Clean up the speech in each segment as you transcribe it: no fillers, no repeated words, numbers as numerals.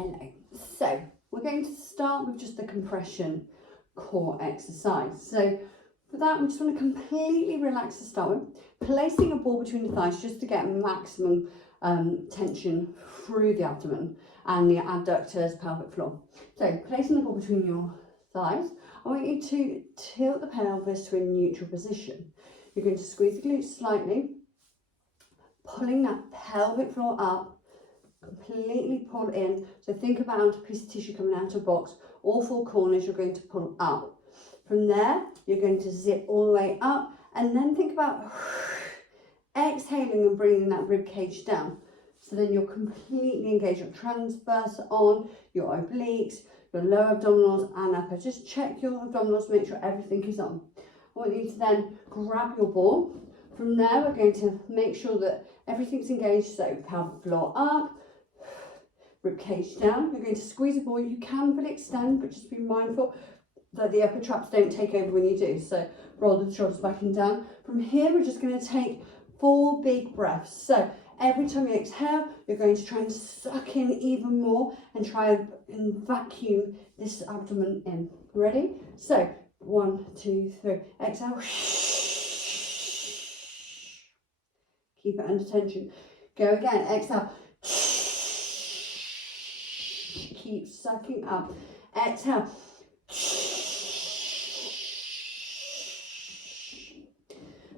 Hello. So we're going to start with just the compression core exercise. So for that, we just want to completely relax to start with, placing a ball between the thighs just to get maximum tension through the abdomen and the adductors, pelvic floor. So placing the ball between your thighs, I want you to tilt the pelvis to a neutral position. You're going to squeeze the glutes slightly, pulling that pelvic floor up, completely pull in. So think about a piece of tissue coming out of a box. All four corners you're going to pull up. From there, you're going to zip all the way up, and then think about exhaling and bringing that rib cage down. So then you're completely engaged. Your transverse on, your obliques, your lower abdominals and upper. Just check your abdominals, make sure everything is on. I want you to then grab your ball. From there, we're going to make sure that everything's engaged. So pelvic floor up, rib cage down. You're going to squeeze the ball. You can fully extend, but just be mindful that the upper traps don't take over when you do. So roll the shoulders back and down. From here, we're just going to take 4 big breaths. So every time you exhale, you're going to try and suck in even more and try and vacuum this abdomen in. Ready? So 1, 2, 3. Exhale. Keep it under tension. Go again. Exhale. Keep sucking up. Exhale.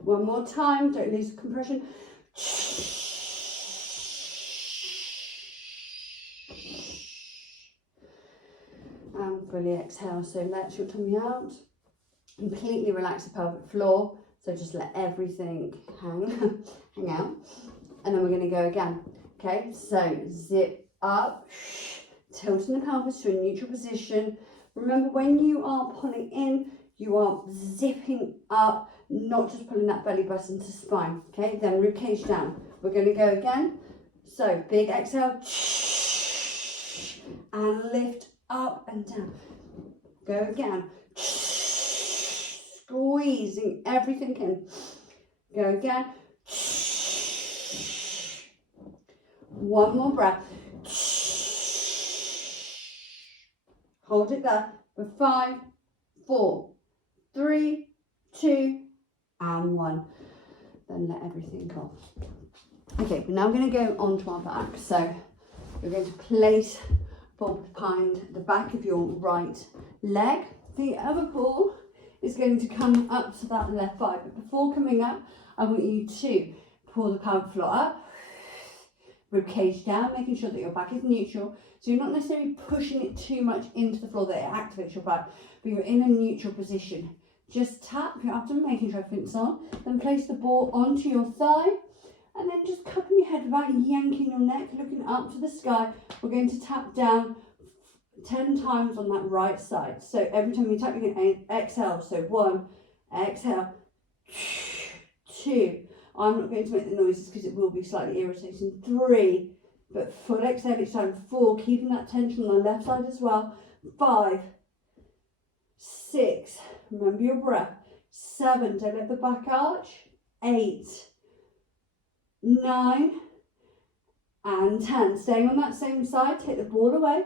One more time. Don't lose compression. And fully exhale. So let your tummy out. Completely relax the pelvic floor. So just let everything hang out. And then we're going to go again. Okay, so zip up, tilting the pelvis to a neutral position. Remember, when you are pulling in, you are zipping up, not just pulling that belly button to spine. Okay, then rib cage down. We're going to go again. So big exhale, and lift up and down. Go again. Squeezing everything in. Go again. One more breath. Hold it there for 5, 4, 3, 2, and 1. Then let everything go. Okay, but now we're going to go onto our back. So we're going to place ball behind the back of your right leg. The other ball is going to come up to that left thigh. But before coming up, I want you to pull the pelvic floor up, rib cage down, making sure that your back is neutral. So you're not necessarily pushing it too much into the floor that it activates your back, but you're in a neutral position. Just tap your abdomen, making sure everything's on. Then place the ball onto your thigh, and then just cupping your head without yanking your neck, looking up to the sky. We're going to tap down 10 times on that right side. So every time you tap, you can exhale. So 1, exhale, 2. I'm not going to make the noises because it will be slightly irritating. 3, but full exhale each time. 4, keeping that tension on the left side as well. 5, 6, remember your breath. 7, don't let the back arch. 8, 9, and 10. Staying on that same side, take the ball away.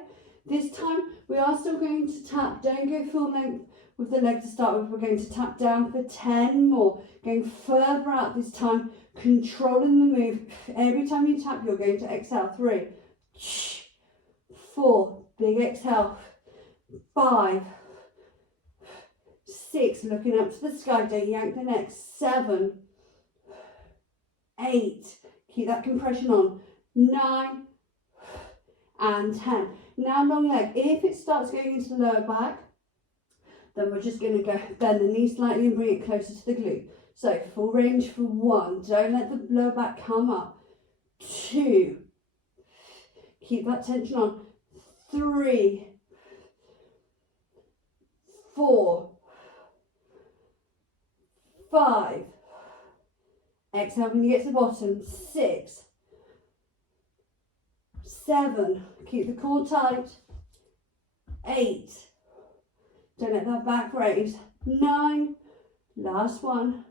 This time, we are still going to tap. Don't go full length with the leg to start with. We're going to tap down for 10 more. Going further out this time, controlling the move. Every time you tap, you're going to exhale. 3, 4, big exhale. 5, 6, looking up to the sky. Don't yank the neck. 7, 8, keep that compression on. 9, and 10. Now long leg. If it starts going into the lower back, then we're just going to go bend the knee slightly and bring it closer to the glute. So full range for 1. Don't let the lower back come up. 2. Keep that tension on. 3, 4, 5. Exhale when you get to the bottom. 6, 7, keep the core tight. 8, don't let that back raise. 9, last one,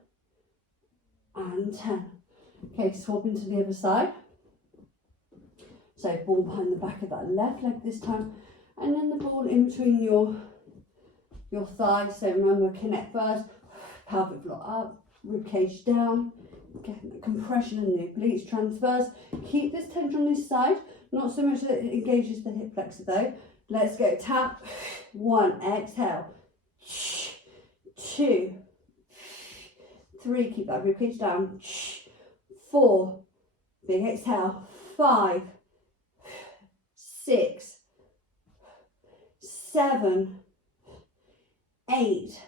and 10. Okay, swap into the other side. So ball behind the back of that left leg this time, and then the ball in between your thighs. So remember, connect first, pelvic floor up, rib cage down, getting the compression in the obliques, transverse. Keep this tension on this side, not so much that it engages the hip flexor though. Let's go, tap, 1, exhale, 2, 3, keep that rib cage down, 4, big exhale, 5, 6, 7, 8,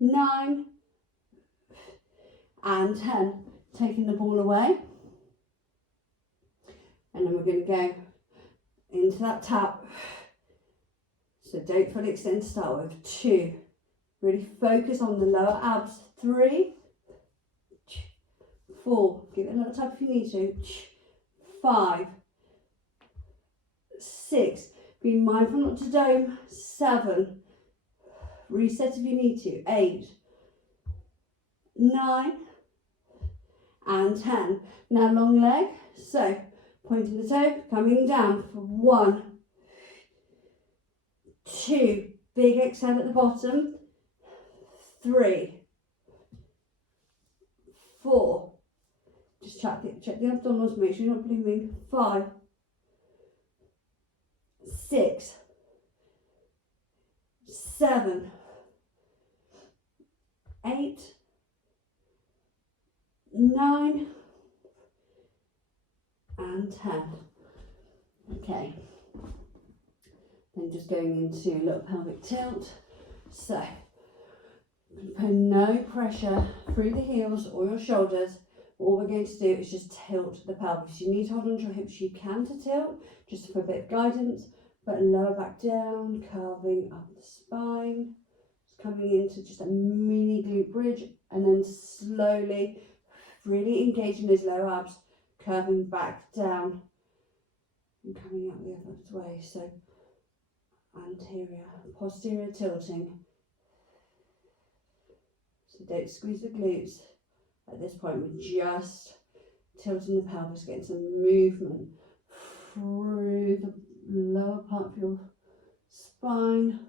9, and 10. Taking the ball away. And then we're going to go into that tap. So don't fully extend to start with. 2. Really focus on the lower abs. 3, 4. Give it another tap if you need to. 5, 6. Be mindful not to dome. 7. Reset if you need to. 8, 9, and 10. Now long leg. So pointing the toe, coming down for 1, 2. Big exhale at the bottom. 3, 4. Just check the abdominals, make sure you're not blooming. 5, 6, 7, 8, 9, and 10. Okay. Then just going into a little pelvic tilt. So, put no pressure through the heels or your shoulders. All we're going to do is just tilt the pelvis. You need to hold on to your hips, you can to tilt, just for a bit of guidance, but lower back down, curving up the spine, just coming into just a mini glute bridge, and then slowly, really engaging those lower abs, curving back down, and coming up the other way. So anterior, posterior tilting. So don't squeeze the glutes. At this point, we're just tilting the pelvis, getting some movement through the lower part of your spine.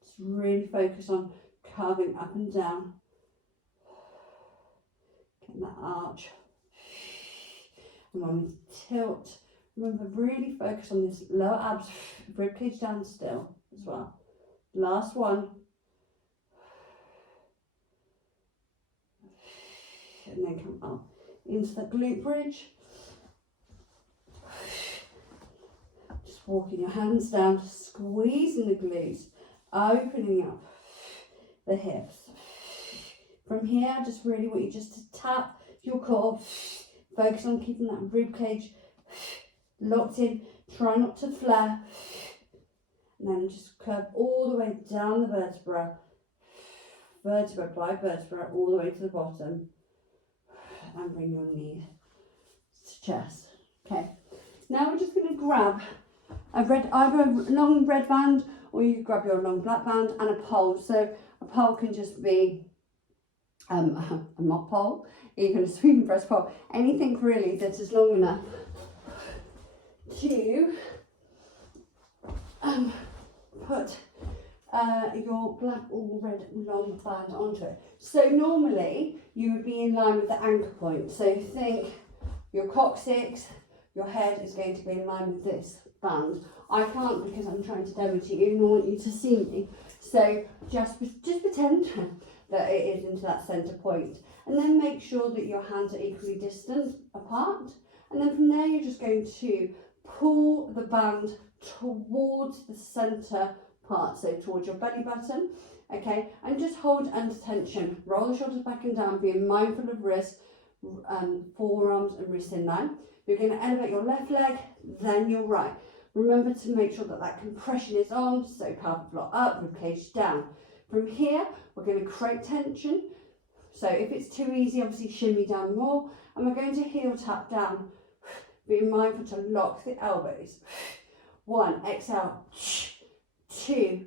Just really focus on carving up and down. Getting that arch. And when we tilt, remember, really focus on this lower abs, rib cage down still as well. Last one. And then come up into the glute bridge. Just walking your hands down, squeezing the glutes, opening up the hips. From here, I just really want you just to tap your core, focus on keeping that rib cage locked in, try not to flare, and then just curve all the way down the vertebra, vertebra by vertebra, all the way to the bottom. And bring your knee to chest. Okay, now we're just going to grab either a long red band, or you grab your long black band and a pole. So a pole can just be a mop pole, even a sweeping press pole, anything really that is long enough to put your black or red long band onto it. So normally you would be in line with the anchor point. So think your coccyx, your head is going to be in line with this band. I can't because I'm trying to demo to you and I want you to see me. So just pretend that it is into that centre point. And then make sure that your hands are equally distant apart. And then from there you're just going to pull the band towards the centre part, so towards your belly button, okay, and just hold under tension. Roll the shoulders back and down, being mindful of wrists, forearms and wrists in line. You're going to elevate your left leg, then your right. Remember to make sure that that compression is on, so pelvic floor up, rib cage down. From here, we're going to create tension. So if it's too easy, obviously shimmy down more, and we're going to heel tap down, being mindful to lock the elbows. 1, exhale. 2,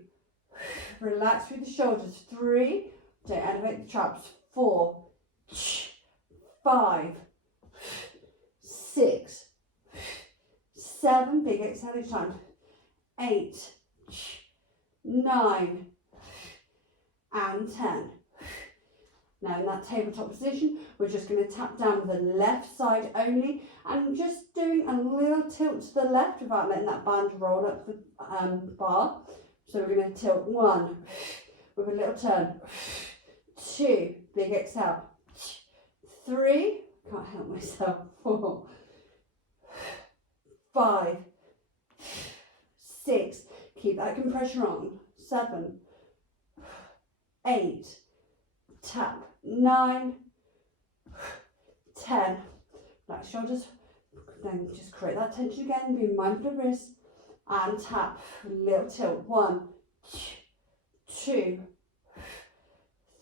relax through the shoulders. 3, don't elevate the traps. 4, 5, 6, 7, big exhale each time, 8, 9, and 10. Now in that tabletop position, we're just going to tap down the left side only and just doing a little tilt to the left without letting that band roll up the bar. So we're going to tilt 1 with a little turn, 2, big exhale, 3, can't help myself, 4, 5, 6, keep that compression on, 7, 8, tap, 9, 10, back shoulders, then just create that tension again, be mindful of wrists, and tap, little tilt, 1, 2,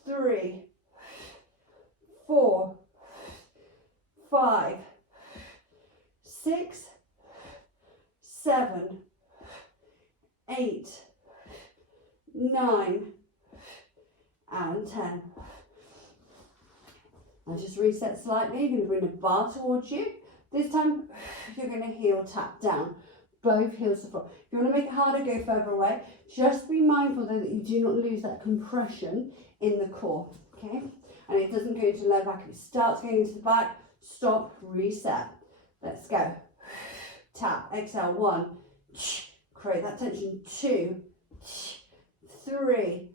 3, 4, 5, 6, 7, 8, 9, and 10. And just reset slightly. You're going to bring the bar towards you. This time, you're going to heel tap down. Both heels to the floor. If you want to make it harder, go further away. Just be mindful though that you do not lose that compression in the core. Okay? And it doesn't go into the lower back. If it starts going into the back, stop, reset. Let's go. Tap, exhale, 1. Create that tension, 2, 3,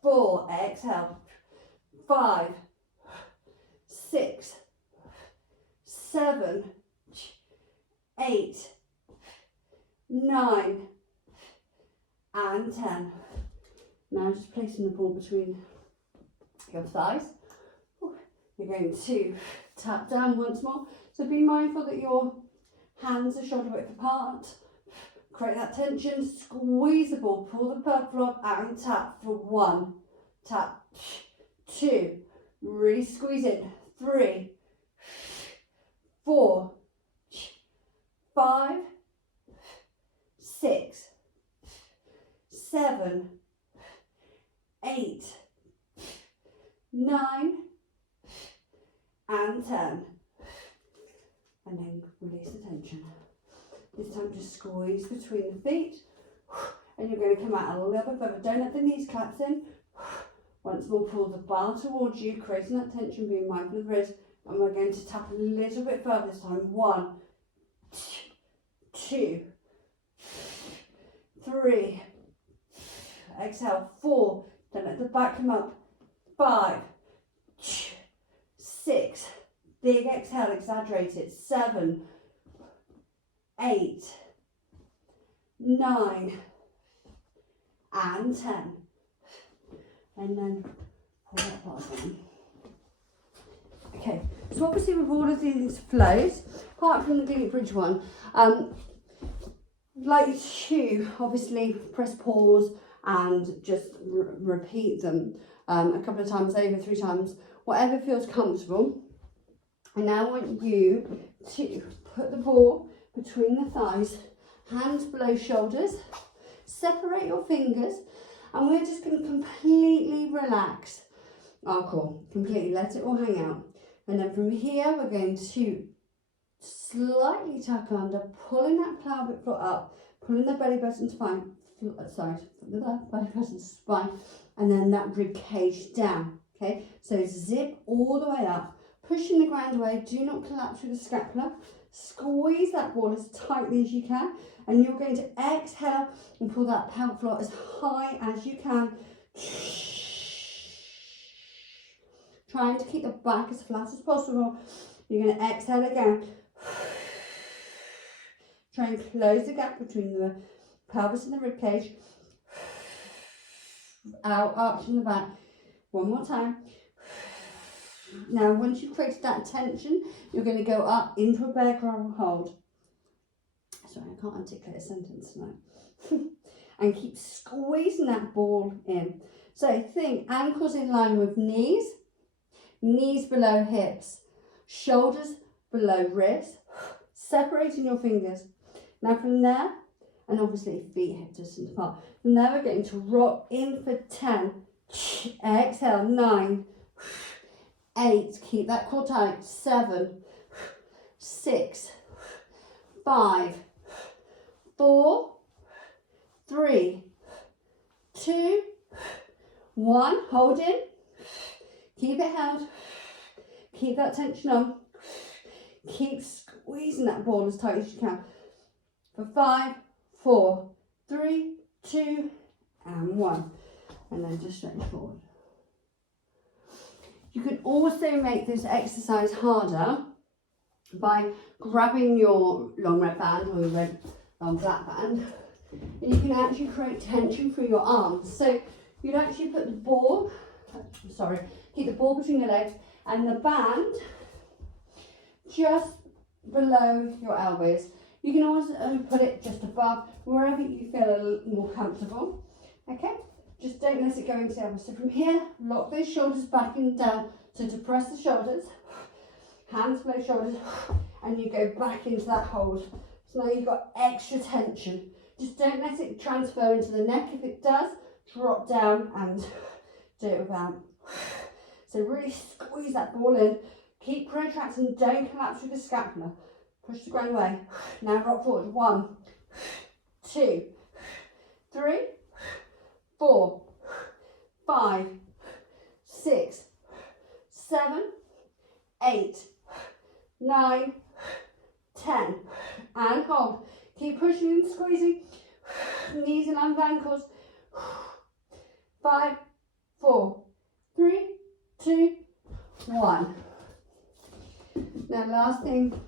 4, exhale, 5, 6, 7, 8, 9, and 10. Now just placing the ball between your thighs. You're going to tap down once more. So be mindful that your hands are shoulder width apart. Create that tension, squeeze the ball, pull the purple up and tap for 1. Tap, 2, really squeeze in, 3, 4, 5, 6, 7, 8, 9, and 10. And then release the tension. This time just squeeze between the feet. And you're going to come out a little bit further. Don't let the knees collapse in. Once more, pull the bar towards you, creating that tension, being mindful of the wrist. And we're going to tap a little bit further this time. 1, 2, 3. Exhale, 4. Then let the back come up. 5, 6. Big exhale, exaggerate it. 7, 8, 9, and 10. And then pull that bar down. Okay, so obviously with all of these flows, apart from the glute bridge one, like to obviously press pause and just repeat them a couple of times over, 3 times, whatever feels comfortable. I now want you to put the ball between the thighs, hands below shoulders, separate your fingers, and we're just going to completely relax our core, completely let it all hang out. And then from here, we're going to slightly tuck under, pulling that pelvic floor up, pulling the belly button spine, belly button spine, and then that rib cage down. Okay, so zip all the way up, pushing the ground away. Do not collapse with the scapula. Squeeze that ball as tightly as you can, and you're going to exhale and pull that pelvic floor as high as you can. Trying to keep the back as flat as possible. You're going to exhale again. Try and close the gap between the pelvis and the rib cage. Out, arching the back. One more time. Now, once you've created that tension, you're going to go up into a bear crawl hold. Sorry, I can't articulate a sentence tonight. And keep squeezing that ball in. So think ankles in line with knees, knees below hips, shoulders below wrists, separating your fingers. Now from there, and obviously feet hip distance apart, from there we're going to rock in for 10. Exhale, 9, 8, keep that core tight, 7, 6, 5, 4, 3, 2, 1. Hold in. Keep it held. Keep that tension on. Keep squeezing that ball as tight as you can. For 5, 4, 3, 2, and 1. And then just stretch forward. You can also make this exercise harder by grabbing your long red band or your red long black band. And you can actually create tension through your arms. So you'd actually put the ball, keep the ball between your legs and the band just below your elbows. You can also put it just above, wherever you feel a little more comfortable. Okay, just don't let it go into the elbows. So from here, lock those shoulders back and down. So to press the shoulders, hands below shoulders, and you go back into that hold. So now you've got extra tension. Just don't let it transfer into the neck. If it does, drop down and do it without. So really squeeze that ball in. Keep protracting, don't collapse with the scapula. Push the ground away. Now rock forward. 1, 2, 3, 4, 5, 6, 7, 8, 9, 10. And hold. Keep pushing and squeezing. Knees and arms, ankles. 5, 4, 3, 2, 1. Now last thing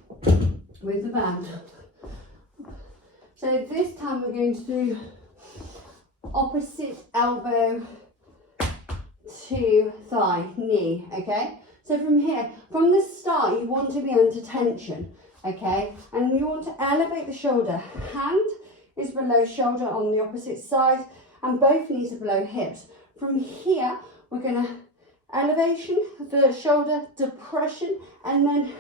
with the band. So this time we're going to do opposite elbow to thigh, knee, okay? So from here, from the start, you want to be under tension, okay? And you want to elevate the shoulder. Hand is below shoulder on the opposite side, and both knees are below hips. From here, we're going to elevation, the shoulder, depression, and then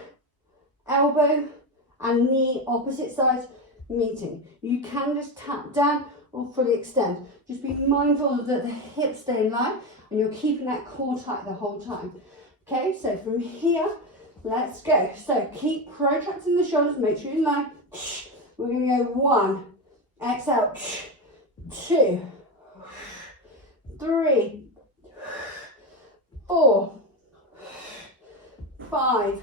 elbow and knee opposite sides meeting. You can just tap down or fully extend. Just be mindful that the hips stay in line and you're keeping that core tight the whole time. Okay, so from here, let's go. So keep protracting the shoulders, make sure you're in line. We're going to go 1, exhale, 2, 3, 4, 5,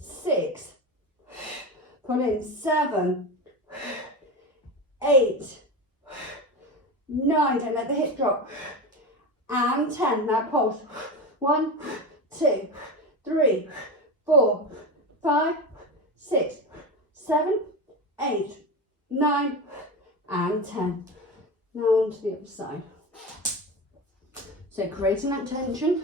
6, pull in 7, 8, 9, don't let the hip drop, and 10. Now pulse. 1, 2, 3, 4, 5, 6, 7, 8, 9, and 10. Now on to the other side. So creating that tension,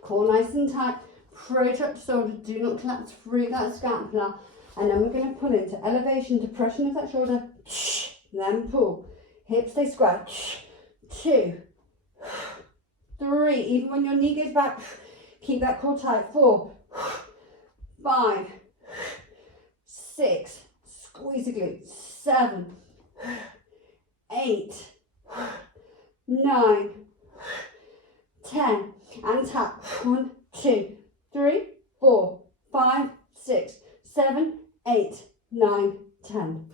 core nice and tight, protract the shoulder, do not collapse through that scapula, and then we're going to pull into elevation, depression of that shoulder, then pull, hips stay square, 2, 3, even when your knee goes back, keep that core tight, 4, 5, 6, squeeze the glutes, 7, 8, 9, 10, and tap, 1, 2, 3, 4, 5, 6, 7, 8, 9, 10.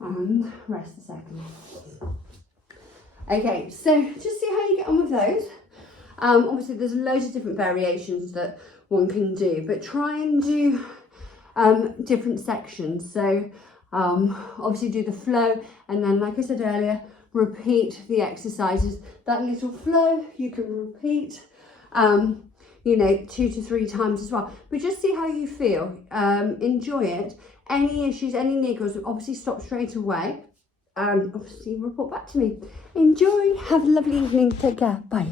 And rest a second. Okay, so just see how you get on with those. Obviously there's loads of different variations that one can do, but try and do different sections. So obviously do the flow, and then like I said earlier, repeat the exercises. That little flow you can repeat 2 to 3 times as well, but just see how you feel. Enjoy it. Any issues, any niggles, obviously stop straight away, and obviously report back to me. Enjoy, have a lovely evening, take care, bye.